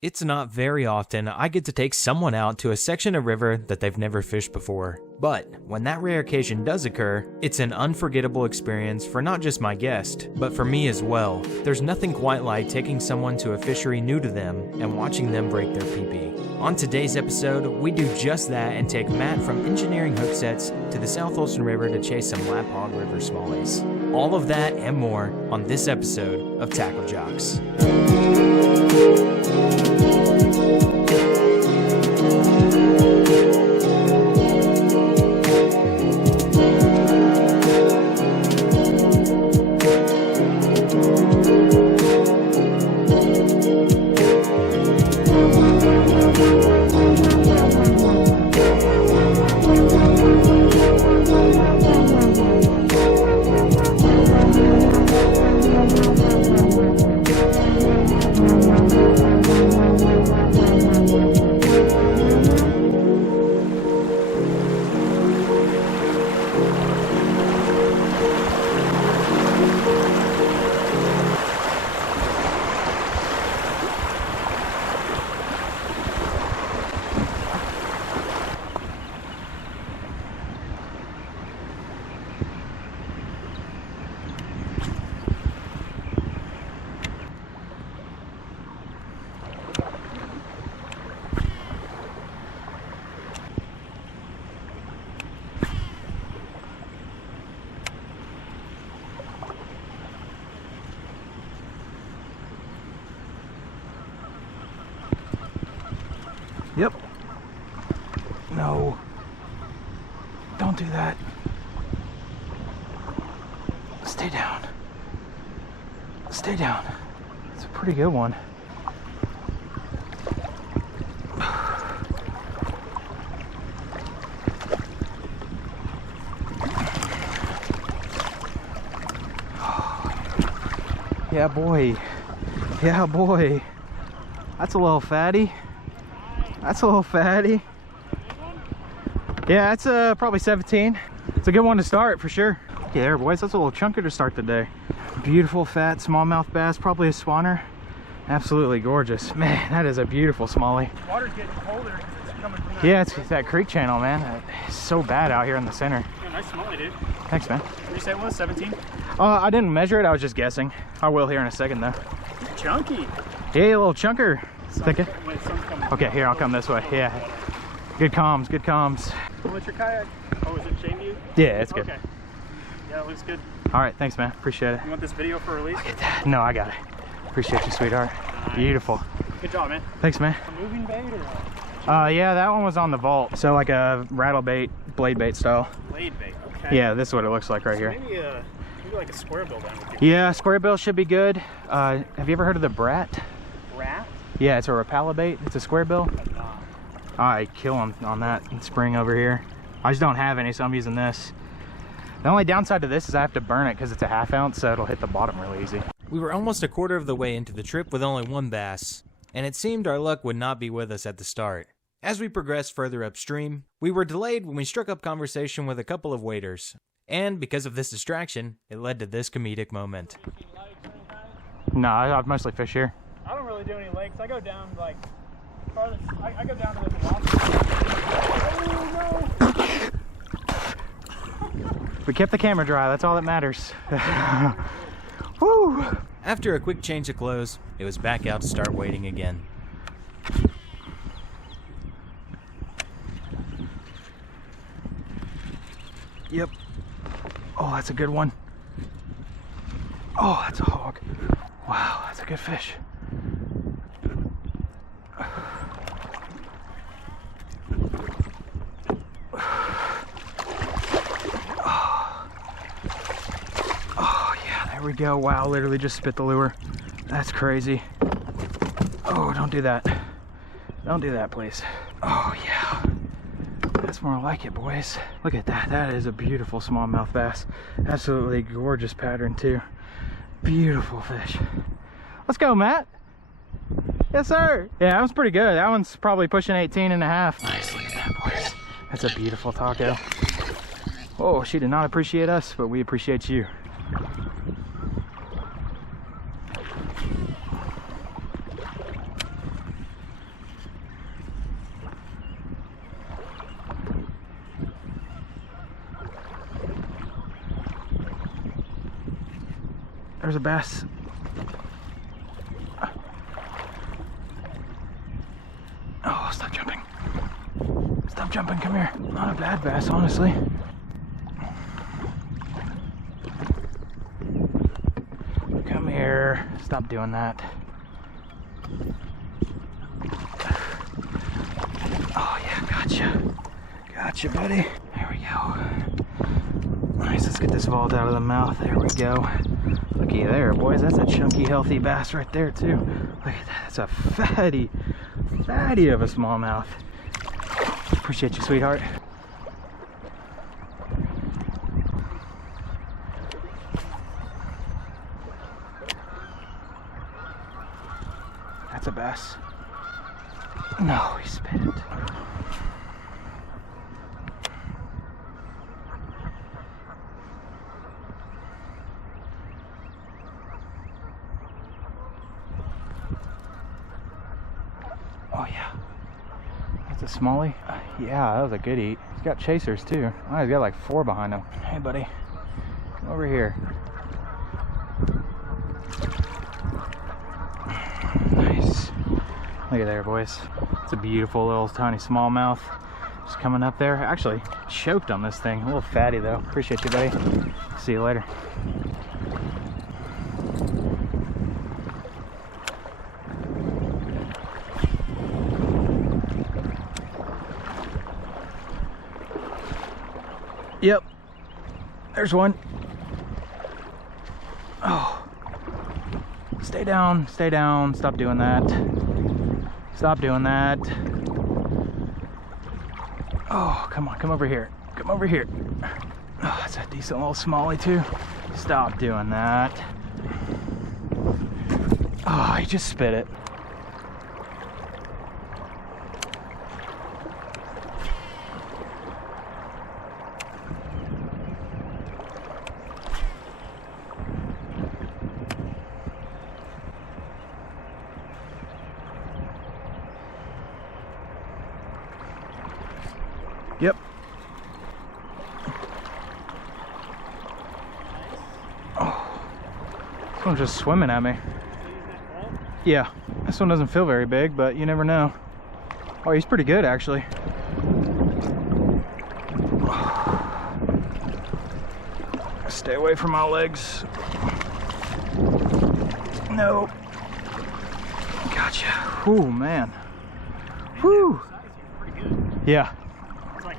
It's not very often I get to take someone out to a section of river that they've never fished before. But when that rare occasion does occur, it's an unforgettable experience for not just my guest, but for me as well. There's nothing quite like taking someone to a fishery new to them and watching them break their PP. On today's episode, we do just that and take Matt from engineering hook sets to the South Holston River to chase some Lap Hog River Smallies. All of that and more on this episode of TackleJox. Yep. No. Don't do that. Stay down. Stay down. It's a pretty good one. Yeah, boy. Yeah, boy. That's a little fatty. That's a little fatty. Yeah, it's probably 17. It's a good one to start for sure. Okay, there, boys. That's a little chunker to start the day. Beautiful, fat, smallmouth bass. Probably a spawner. Absolutely gorgeous. Man, that is a beautiful smallie. Water's getting colder because it's coming from that. Yeah, it's that creek channel, man. It's so bad out here in the center. Yeah, nice smallie, dude. Thanks, man. What did you say it was? 17? I didn't measure it. I was just guessing. I will here in a second, though. Chunky. Hey, a little chunker. Think it? Wait, sun's coming. Okay, here, I'll come this way. Yeah. Good comms, good comms. What's your kayak? Oh, is it chain view? Yeah, it's good. Okay. Yeah, it looks good. All right, thanks, man. Appreciate it. You want this video for release? Look at that. No, I got it. Appreciate you, sweetheart. Nice. Beautiful. Good job, man. Thanks, man. A moving bait or what? Yeah, that one was on the vault. So like a rattle bait, blade bait style. Blade bait, okay. Yeah, this is what it looks like right So here. maybe like a square bill down with you. Yeah, square bill should be good. Have you ever heard of the brat? Rat? Yeah, it's a Rapala bait. It's a square bill. I kill them on that spring over here. I just don't have any, so I'm using this. The only downside to this is I have to burn it because it's a 1/2 ounce, so it'll hit the bottom really easy. We were almost a quarter of the way into the trip with only one bass, and it seemed our luck would not be with us at the start. As we progressed further upstream, we were delayed when we struck up conversation with a couple of waders. And because of this distraction, it led to this comedic moment. No, I mostly fish here. I don't really do any lakes. I go down like farthest. I go down to the water. Oh no! We kept the camera dry, that's all that matters. Woo! After a quick change of clothes, it was back out to start wading again. Yep. Oh, that's a good one. Oh, that's a hog. Wow, that's a good fish. Oh yeah, there we go. Wow, literally just spit the lure. That's crazy. Oh, don't do that. Don't do that, please. Oh yeah. That's more like it, boys. Look at that. That is a beautiful smallmouth bass. Absolutely gorgeous pattern too. Beautiful fish. Let's go, Matt. Yes, sir. Yeah, that was pretty good. That one's probably pushing 18 and a half. Nice, look at that, boys. That's a beautiful taco. Oh, she did not appreciate us, but we appreciate you. there's a bass. Oh, stop jumping. Stop jumping, come here. Not a bad bass, honestly. Come here. Stop doing that. Oh yeah, gotcha. Gotcha, buddy. There we go. Nice, let's get this vault out of the mouth. There we go. Looky there, boys. That's a chunky, healthy bass right there, too. Look at that. That's a fatty of a smallmouth. Appreciate you, sweetheart. That's a bass. No, he spit it. Oh yeah, that's a smallie. Yeah, that was a good eat. He's got chasers too. Oh, he's got like 4 behind him. Hey buddy, come over here. Nice. Look at there, boys. It's a beautiful little tiny smallmouth just coming up there. Actually choked on this thing. A little fatty though. Appreciate you, buddy. See you later. Yep, there's one. Oh, stay down, stop doing that. Stop doing that. Oh, come on, come over here. Come over here. Oh, that's a decent little smallie too. Stop doing that. Oh, he just spit it. Yep. Oh, this one's just swimming at me. Yeah, this one doesn't feel very big, but you never know. Oh, he's pretty good actually. Stay away from my legs. No. Gotcha. Ooh, man. Whew. Yeah.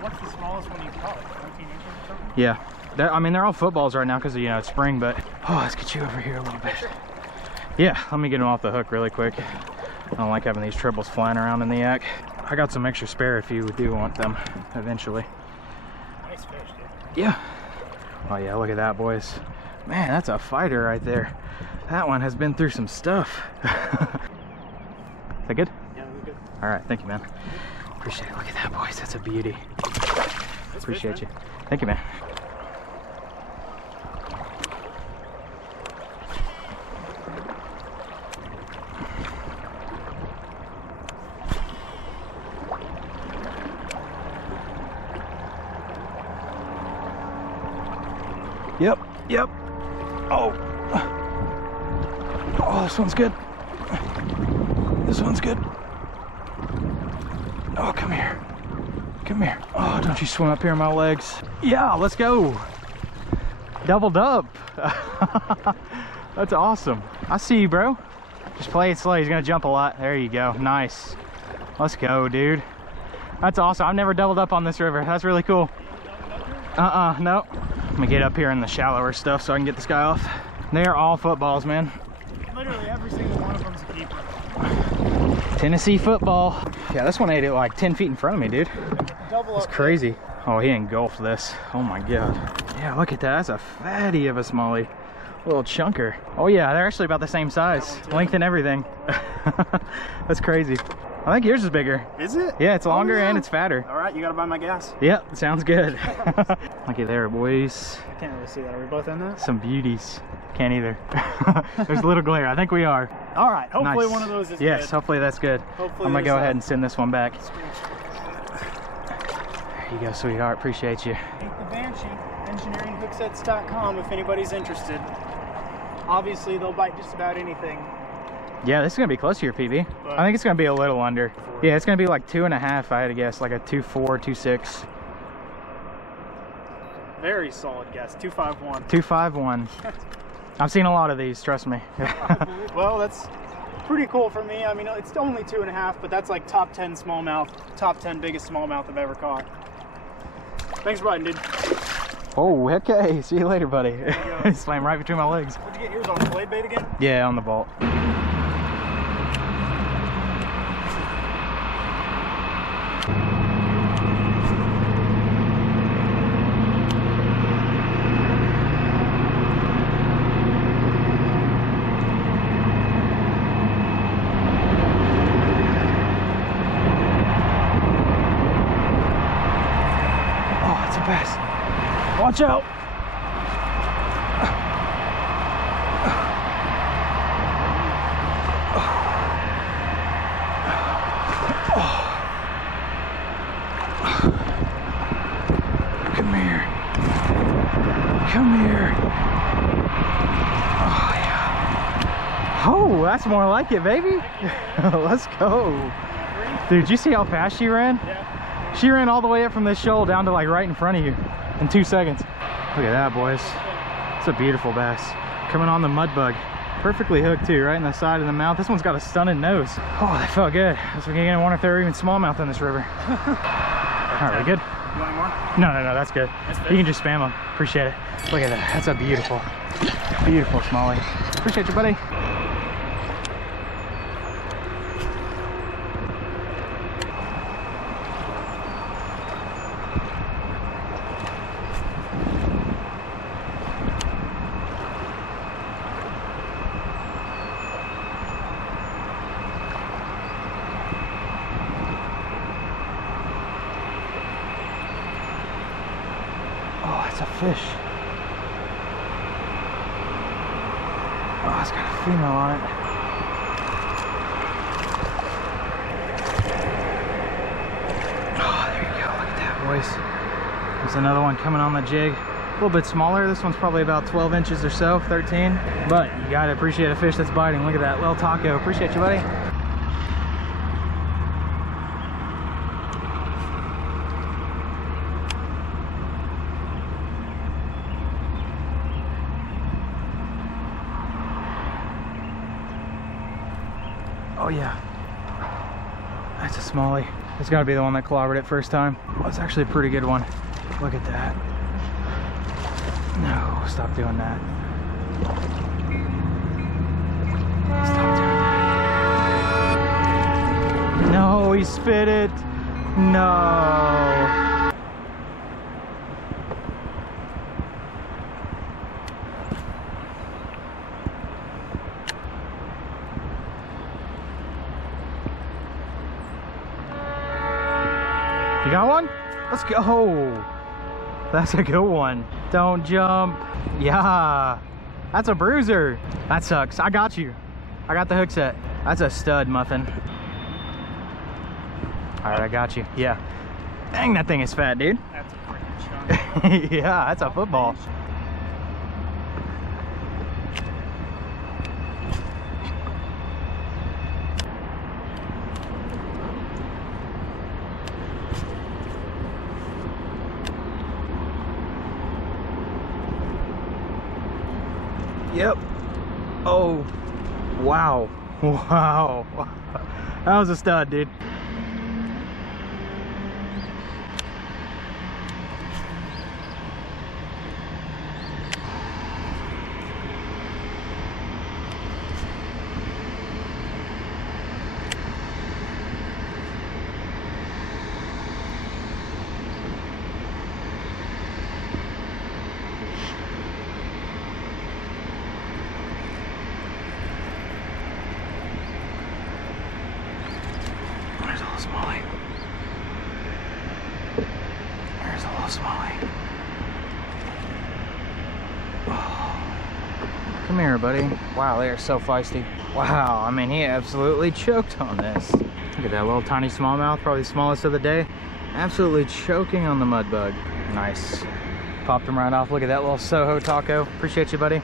What's the smallest one you've caught? 14 inches or something? Yeah. I mean, they're all footballs right now because, you know, it's spring, but... Oh, let's get you over here a little bit. Yeah, let me get them off the hook really quick. I don't like having these triples flying around in the yak. I got some extra spare if you do want them eventually. Nice fish, dude. Yeah. Oh, yeah, look at that, boys. Man, that's a fighter right there. That one has been through some stuff. Is that good? Yeah, that was good. All right, thank you, man. Appreciate it. Look at that, boys. That's a beauty. Appreciate you. Thank you, man. Yep, yep. Oh. Oh, this one's good. This one's good. Oh, come here. Come here. Oh, don't you swim up here in my legs. Yeah, let's go. Doubled up. That's awesome. I see you, bro. Just play it slow. He's gonna jump a lot. There you go. Nice. Let's go, dude. That's awesome. I've never doubled up on this river. That's really cool. No. I'm gonna get up here in the shallower stuff so I can get this guy off. They are all footballs, man. Literally every single one of them's a keeper. Tennessee football. Yeah, this one ate it like 10 feet in front of me, dude. Double That's up. crazy. Oh, he engulfed this. Oh my God. Yeah, look at that. That's a fatty of a smallie. Little chunker. Oh yeah, they're actually about the same size. Length and everything. That's crazy. I think yours is bigger. Is it? Yeah, it's longer yeah. and it's fatter. All right, you gotta buy my gas. Yep, sounds good. Looky there, boys. I can't really see that. Are we both in this? Some beauties. Can't either. There's a little glare. I think we are. All right, hopefully Nice. one of those is Yes, good. hopefully that's good. Hopefully I'm gonna there's go a- ahead and send this one back. There you go, sweetheart. Appreciate you. The Banshee, engineeringhookSets.com if anybody's interested. Obviously, they'll bite just about anything. Yeah, this is gonna be close to your PB. But I think it's gonna be a little under. Yeah, it's gonna be like 2.5 if I had to guess, like a 2.4, 2.6. very solid guess. 251. 251. I've seen a lot of these, trust me. Well, that's pretty cool for me. I mean, it's only 2.5, but that's like top 10 smallmouth, top 10 biggest smallmouth I've ever caught. Thanks for biting, dude. Oh, okay. See you later, buddy. Slam right between my legs. What'd you get yours on? Blade bait again? Yeah, on the vault. Best. Watch out. Come here. Come here. Oh, yeah. Oh, that's more like it, baby. Let's go. Dude, did you see how fast she ran? Yeah. She ran all the way up from this shoal down to like right in front of you in 2 seconds. Look at that, boys. It's a beautiful bass. Coming on the mud bug. Perfectly hooked too, right in the side of the mouth. This one's got a stunning nose. Oh, that felt good. Let's begin to wonder if there are even smallmouth in this river. All right, we good? You want any more? No, that's good. You can just spam them. Appreciate it. Look at that. That's a beautiful, beautiful smallie. Appreciate you, buddy. It's a fish. Oh, it's got a female on it. Oh, there you go. Look at that, boys. There's another one coming on the jig. A little bit smaller. This one's probably about 12 inches or so, 13. But you gotta appreciate a fish that's biting. Look at that little taco. Appreciate you, buddy. Oh yeah, that's a smallie. It's gotta be the one that clobbered it first time. Well, it's actually a pretty good one. Look at that. No, stop doing that. Stop doing that. No, he spit it. No. You got one? Let's go. That's a good one. Don't jump. Yeah. That's a bruiser. That sucks. I got you. I got the hook set. That's a stud muffin. All right, I got you. Yeah. Dang, that thing is fat, dude. That's a freaking chunk. Yeah, that's a football. Yep. Oh, wow. Wow. That was a stud, dude. Smallie. There's a little smallie. Oh. Come here, buddy. Wow, they are so feisty. Wow, I mean, he absolutely choked on this. Look at that little tiny smallmouth, probably the smallest of the day. Absolutely choking on the mud bug. Nice. Popped him right off. Look at that little Soho taco. Appreciate you, buddy.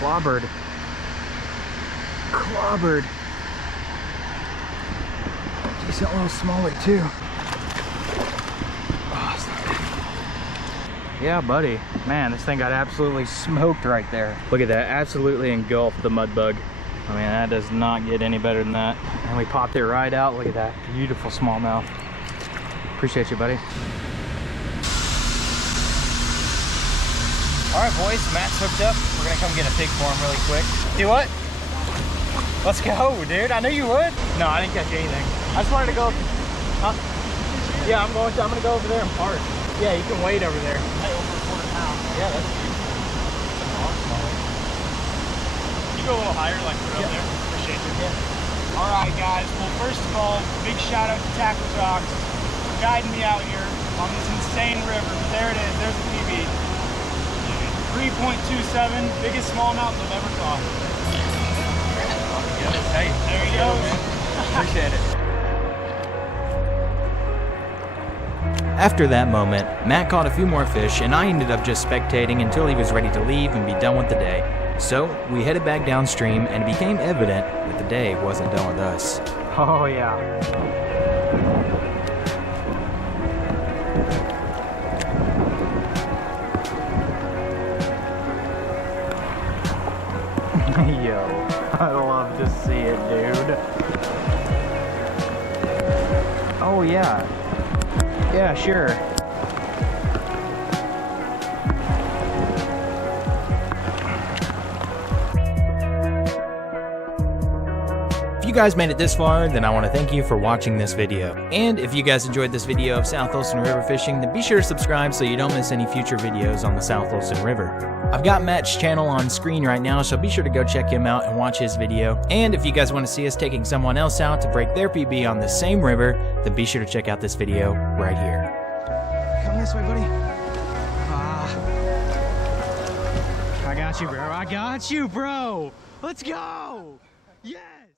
clobbered. Clobbered. Decent little smallie too. Oh, it's not bad. Yeah, buddy. Man, this thing got absolutely smoked right there. Look at that, absolutely engulfed the mud bug. I mean, that does not get any better than that. And we popped it right out. Look at that, beautiful smallmouth. Appreciate you, buddy. All right, boys, Matt's hooked up. We're gonna come get a pig for him really quick. Do what? Let's go, dude. I knew you would. No, I didn't catch anything. I just wanted to go. Huh? Yeah, I'm gonna go over there and park. Yeah, you can wait over there. Hey, over a quarter pound. Yeah, that's awesome. You go a little higher, like put it up there. Appreciate you. Yeah. All right, guys. Well, first of all, big shout out to TackleJox for guiding me out here on this insane river. But there it is. There's the PB. 3.27, biggest smallmouth I've ever caught. Hey, there you go. Appreciate it. After that moment, Matt caught a few more fish and I ended up just spectating until he was ready to leave and be done with the day. So we headed back downstream and it became evident that the day wasn't done with us. Oh yeah. Yo, I love to see it, dude. Oh yeah. Yeah, sure. If you guys made it this far, then I want to thank you for watching this video. And if you guys enjoyed this video of South Holston River fishing, then be sure to subscribe so you don't miss any future videos on the South Holston River. I've got Matt's channel on screen right now, so be sure to go check him out and watch his video. And if you guys want to see us taking someone else out to break their PB on the same river, then be sure to check out this video right here. Come this way, buddy. I got you, bro. I got you, bro. Let's go.